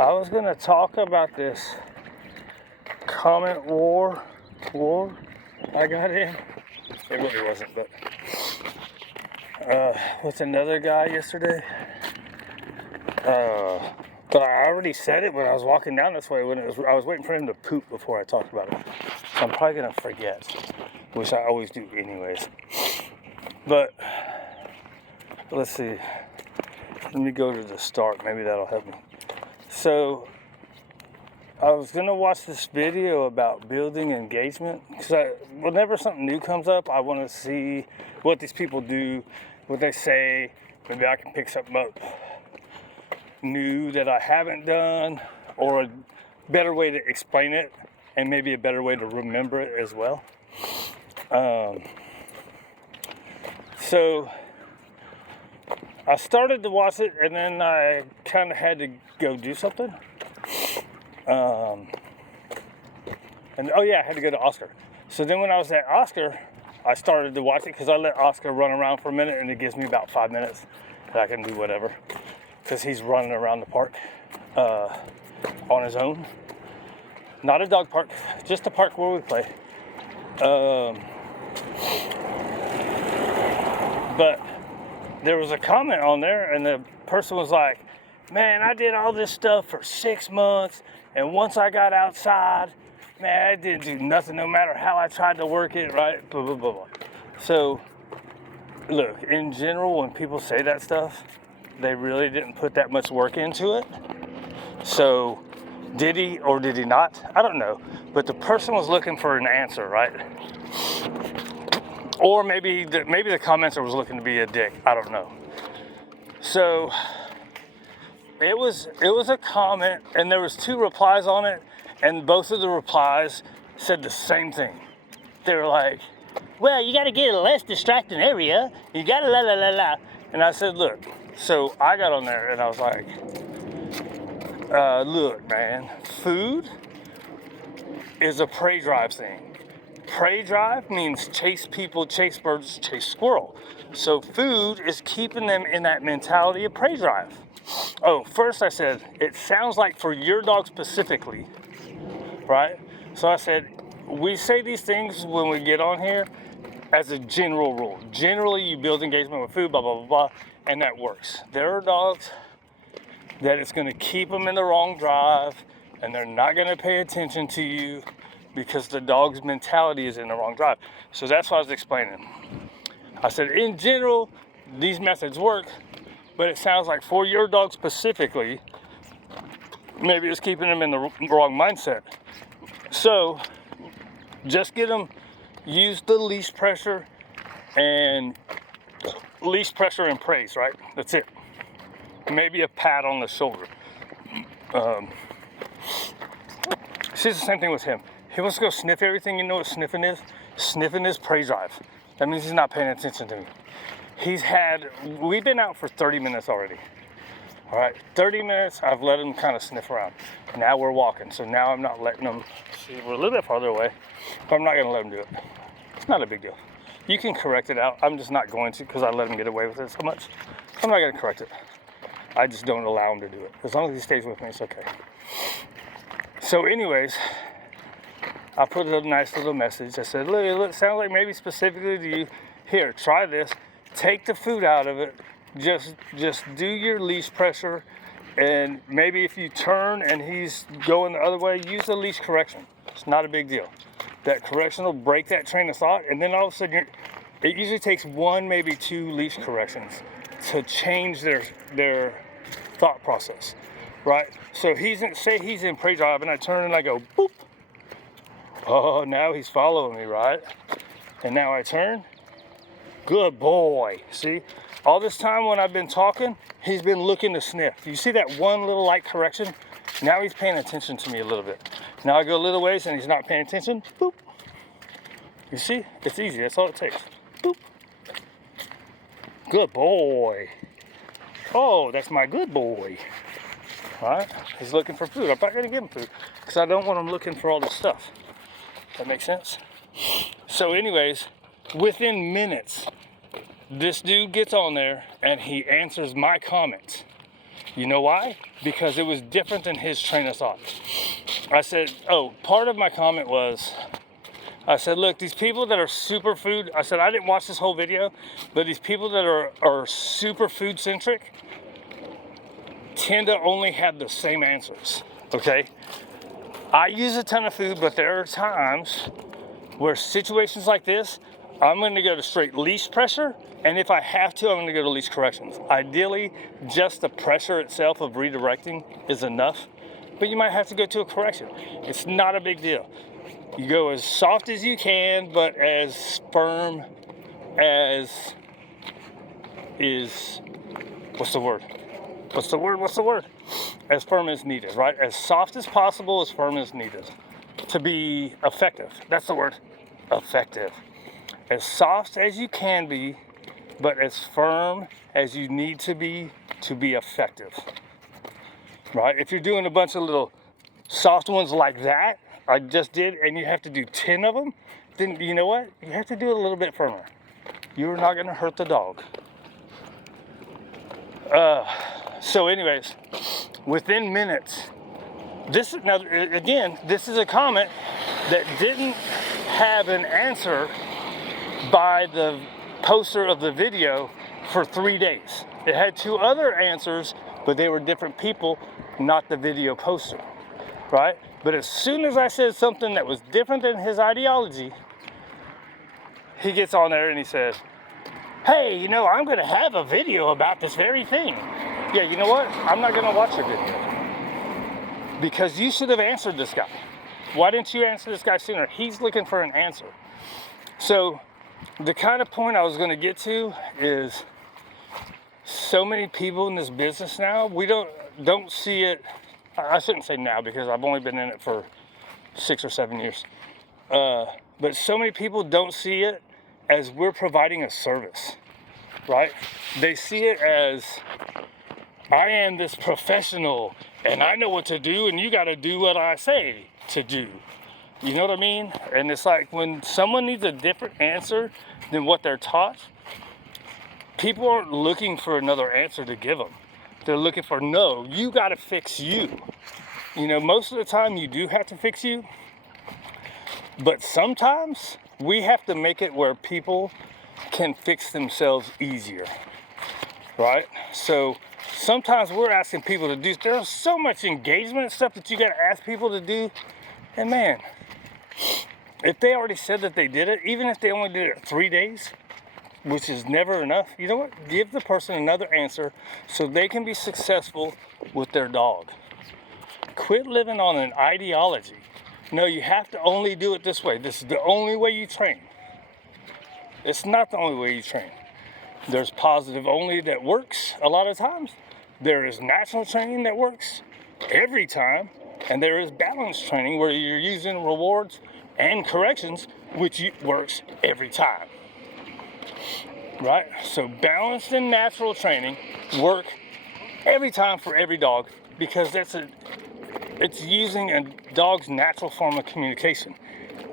I was gonna talk about this comment war I got in. It really wasn't, but with another guy yesterday. But I already said it when I was walking down this way. I was waiting for him to poop before I talked about it. So I'm probably gonna forget, which I always do anyways. But let's see. Let me go to the start. Maybe that'll help me. So I was gonna watch this video about building engagement because whenever something new comes up, I want to see what these people do, what they say. Maybe I can pick something up new that I haven't done, or a better way to explain it, and maybe a better way to remember it as well. So I started to watch it, and then I kind of had to go do something. And oh yeah, I had to go to Oscar. So then when I was at Oscar, I started to watch it because I let Oscar run around for a minute, and it gives me about 5 minutes that I can do whatever, because he's running around the park on his own. Not a dog park, just a park where we play. But there was a comment on there, and the person was like, man, I did all this stuff for 6 months, and once I got outside, man, I didn't do nothing no matter how I tried to work it, right? Blah, blah, blah, blah. So, look, in general, when people say that stuff, they really didn't put that much work into it. So, did he or did he not? I don't know. But the person was looking for an answer, right? Or maybe the commenter was looking to be a dick. I don't know. So it was a comment, and there was 2 replies on it, and both of the replies said the same thing. They were like, well, you got to get a less distracting area. You got to la la la la. And I said, look. So I got on there and I was like, look, man, food is a prey drive thing. Prey drive means chase people, chase birds, chase squirrel. So food is keeping them in that mentality of prey drive. Oh, first I said, it sounds like for your dog specifically, right? So I said, we say these things when we get on here as a general rule. Generally, you build engagement with food, blah, blah, blah, blah, and that works. There are dogs that it's gonna keep them in the wrong drive, and they're not gonna pay attention to you because the dog's mentality is in the wrong drive. So that's what I was explaining. I said, in general, these methods work, but it sounds like for your dog specifically, maybe it's keeping them in the wrong mindset. So just get them, use the leash pressure and praise, right? That's it. Maybe a pat on the shoulder. See, it's the same thing with him. He wants to go sniff everything. You know what sniffing is? Sniffing is prey drive. That means he's not paying attention to me. We've been out for 30 minutes already. All right, 30 minutes, I've let him kind of sniff around. Now we're walking, so now I'm not letting him, see, we're a little bit farther away, but I'm not gonna let him do it. It's not a big deal. You can correct it out. I'm just not going to, because I let him get away with it so much. I'm not gonna correct it. I just don't allow him to do it. As long as he stays with me, it's okay. So anyways, I put a nice little message. I said, look, it sounds like maybe specifically to you. Here, try this. Take the food out of it. Just do your leash pressure, and maybe if you turn and he's going the other way, use the leash correction. It's not a big deal. That correction will break that train of thought, and then all of a sudden, it usually takes 1, maybe 2 leash corrections to change their thought process, right? So say he's in prey drive, and I turn and I go, boop. Oh, now he's following me, right? And now I turn. Good boy. See? All this time when I've been talking, he's been looking to sniff. You see that one little light correction? Now he's paying attention to me a little bit. Now I go a little ways and he's not paying attention. Boop. You see? It's easy. That's all it takes. Boop. Good boy. Oh, that's my good boy. All right? He's looking for food. I'm not going to give him food because I don't want him looking for all this stuff. That makes sense? So anyways, within minutes, this dude gets on there and he answers my comments. You know why? Because it was different than his train of thought. I said, oh, part of my comment was, I said, look, these people that are superfood, I said, I didn't watch this whole video, but these people that are super food centric tend to only have the same answers, okay? I use a ton of food, but there are times where situations like this, I'm going to go to straight leash pressure, and if I have to, I'm going to go to leash corrections. Ideally, just the pressure itself of redirecting is enough, but you might have to go to a correction. It's not a big deal. You go as soft as you can, but as firm as is, what's the word? As firm as needed, right? As soft as possible, as firm as needed to be effective. That's the word, effective. As soft as you can be, but as firm as you need to be effective, right? If you're doing a bunch of little soft ones like that, I just did, and you have to do 10 of them, then you know what? You have to do it a little bit firmer. You're not gonna hurt the dog. So anyways, within minutes, this is, now again, this is a comment that didn't have an answer by the poster of the video for 3 days. It had 2 other answers, but they were different people, not the video poster, right? But as soon as I said something that was different than his ideology, he gets on there and he says, hey, you know, I'm gonna have a video about this very thing. Yeah, you know what? I'm not gonna watch your video. Because you should have answered this guy. Why didn't you answer this guy sooner? He's looking for an answer. So the kind of point I was gonna get to is so many people in this business now, we don't see it. I shouldn't say now because I've only been in it for 6 or 7 years. But so many people don't see it as we're providing a service, right? They see it as, I am this professional and I know what to do and you gotta do what I say to do. You know what I mean? And it's like when someone needs a different answer than what they're taught, people aren't looking for another answer to give them. They're looking for, no, you gotta fix you. You know, most of the time you do have to fix you, but sometimes we have to make it where people can fix themselves easier, right? So sometimes we're asking people to do, there's so much engagement and stuff that you gotta ask people to do, and man, if they already said that they did it, even if they only did it 3 days, which is never enough, you know what? Give the person another answer so they can be successful with their dog. Quit living on an ideology. No, you have to only do it this way. This is the only way you train. It's not the only way you train. There's positive only that works a lot of times. There is natural training that works every time. And there is balanced training where you're using rewards and corrections, which works every time. Right? So balanced and natural training work every time for every dog because it's using a dog's natural form of communication.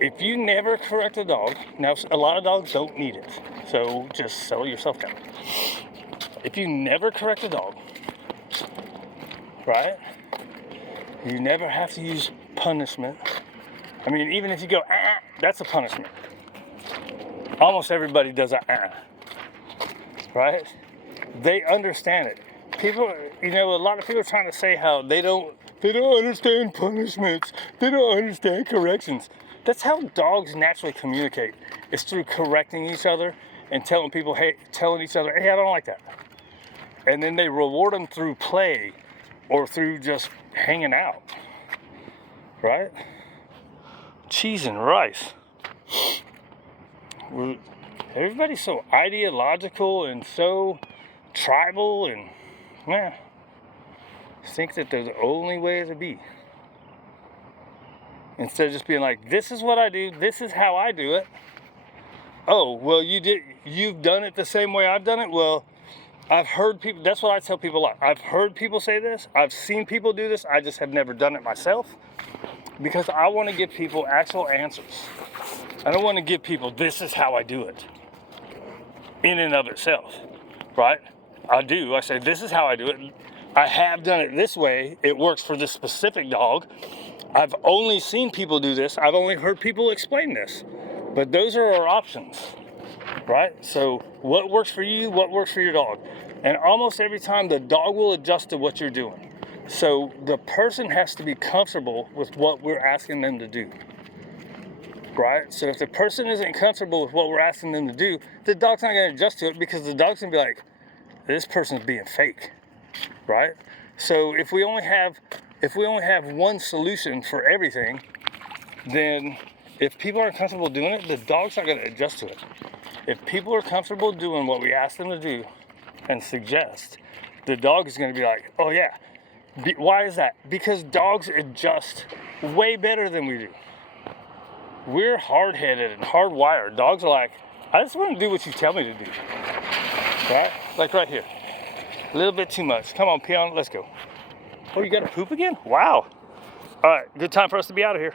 If you never correct a dog, now a lot of dogs don't need it, so just settle yourself down. If you never correct a dog, right? You never have to use punishment. I mean, even if you go, that's a punishment. Almost everybody does a right? They understand it. People, you know, a lot of people are trying to say how they don't understand punishments. They don't understand corrections. That's how dogs naturally communicate. It's through correcting each other and telling each other, hey, I don't like that. And then they reward them through play or through just hanging out, right? Cheese and rice. Everybody's so ideological and so tribal and, man, think that they're the only way to be. Instead of just being like, this is what I do, this is how I do it. Oh, well, you've done it the same way I've done it? Well, I've heard people, that's what I tell people a lot. I've heard people say this, I've seen people do this, I just have never done it myself because I want to give people actual answers. I don't want to give people, this is how I do it in and of itself, right? I say, this is how I do it. I have done it this way. It works for this specific dog. I've only seen people do this. I've only heard people explain this. But those are our options, right? So what works for you, what works for your dog? And almost every time the dog will adjust to what you're doing. So the person has to be comfortable with what we're asking them to do, right? So if the person isn't comfortable with what we're asking them to do, the dog's not gonna adjust to it because the dog's gonna be like, this person's being fake, right? So if we only have one solution for everything, then if people aren't comfortable doing it, the dog's not gonna adjust to it. If people are comfortable doing what we ask them to do and suggest, the dog is gonna be like, oh yeah. Why is that? Because dogs adjust way better than we do. We're hard-headed and hardwired. Dogs are like, I just want to do what you tell me to do, right? Like right here, a little bit too much. Come on, Peon, let's go. Oh, you got to poop again? Wow. All right, good time for us to be out of here.